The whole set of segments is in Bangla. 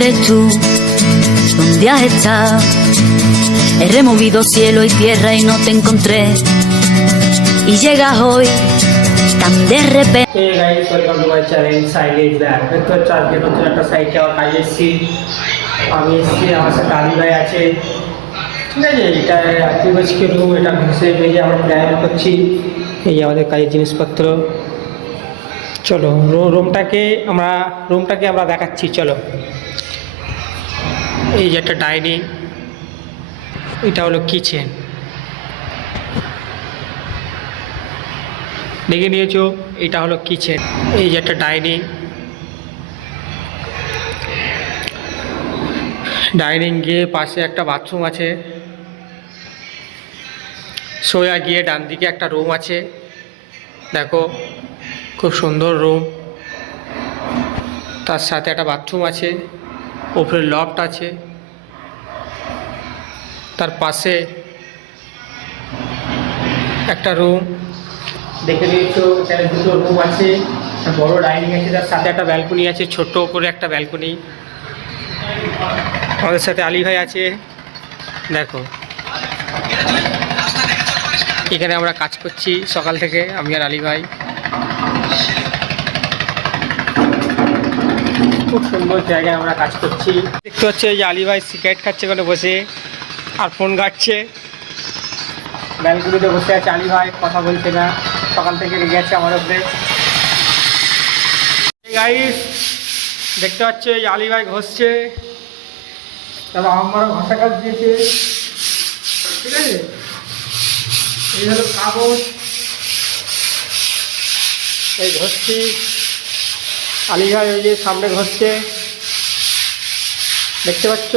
eres tú? ¿Dónde has estado? He removido cielo y tierra y no te encontré. Y llegas hoy tan de repente. Hey guys, welcome to my channel Silage Lab. দেখতে হচ্ছে আজকে নতুন একটা সাইটে আমার কাজে এসেছি। আমি এসেছি, আমার সাথে আলী ভাই আছে। ঠিক আছে, এটা আর্টিফিশিয়াল রুম, এটা ঘষে মেজে আমরা প্ল্যান করছি। এই যে আমাদের কাজের জিনিসপত্র। চলো রুমটাকে আমরা দেখাচ্ছি। চলো, এই যে একটা ডাইনিং, এটা হলো কিচেন। দেখে নিয়েছো, এটা হলো কিচেন। এই যে একটা ডাইনিং গিয়ে পাশে একটা বাথরুম আছে, সোজা গিয়ে ডান দিকে একটা রুম আছে। দেখো, খুব সুন্দর রুম, তার সাথে একটা বাথরুম আছে, ওপরে লফট আছে, তার পাশে একটা রুম। দেখে নিয়েছো, এখানে দুটো রুম আছে, বড় ডাইনিং আছে, তার সাথে একটা ব্যালকনি আছে, ছোট্ট করে একটা ব্যালকনি। আমাদের সাথে আলী ভাই আছে। দেখো, এখানে আমরা কাজ করছি সকাল থেকে, আমি আর আলী ভাই। খুব সুন্দর জায়গায় আমরা কাজ করছি। দেখতে হচ্ছে যে আলী ভাই সিগারেট খাচ্ছে ওখানে বসে, আর ফোন ঘাটছে। ব্যালকনিতে বসে আছে আলী ভাই, কথা বলছে না, সকাল থেকে রেগে আছে আমার উপরে। গাইস, দেখতে পাচ্ছে যে আলী ভাই ঘষছে, তারপর আমারও ঘষা কাজ দিয়েছে। ঠিক আছে, এই হলো কাগজ, এই ঘষছি। আলী ভাই ওই যে সামনে ঘষছে, দেখতে পাচ্ছ।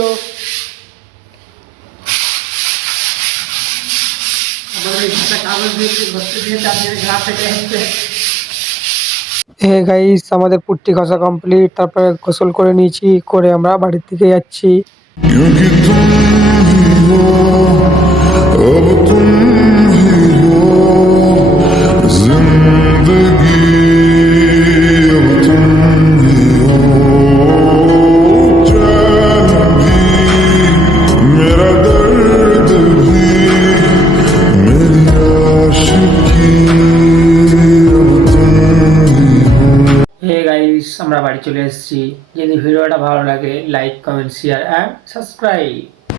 গাইস, আমাদের পুট্টি ঘষা কমপ্লিট, তারপরে গোসল করে নিয়েছি, করে আমরা বাড়ির দিকে যাচ্ছি। আমরা বাড়ি চলে এসেছি। যদি ভিডিওটা ভালো লাগে, like, comment, share and subscribe.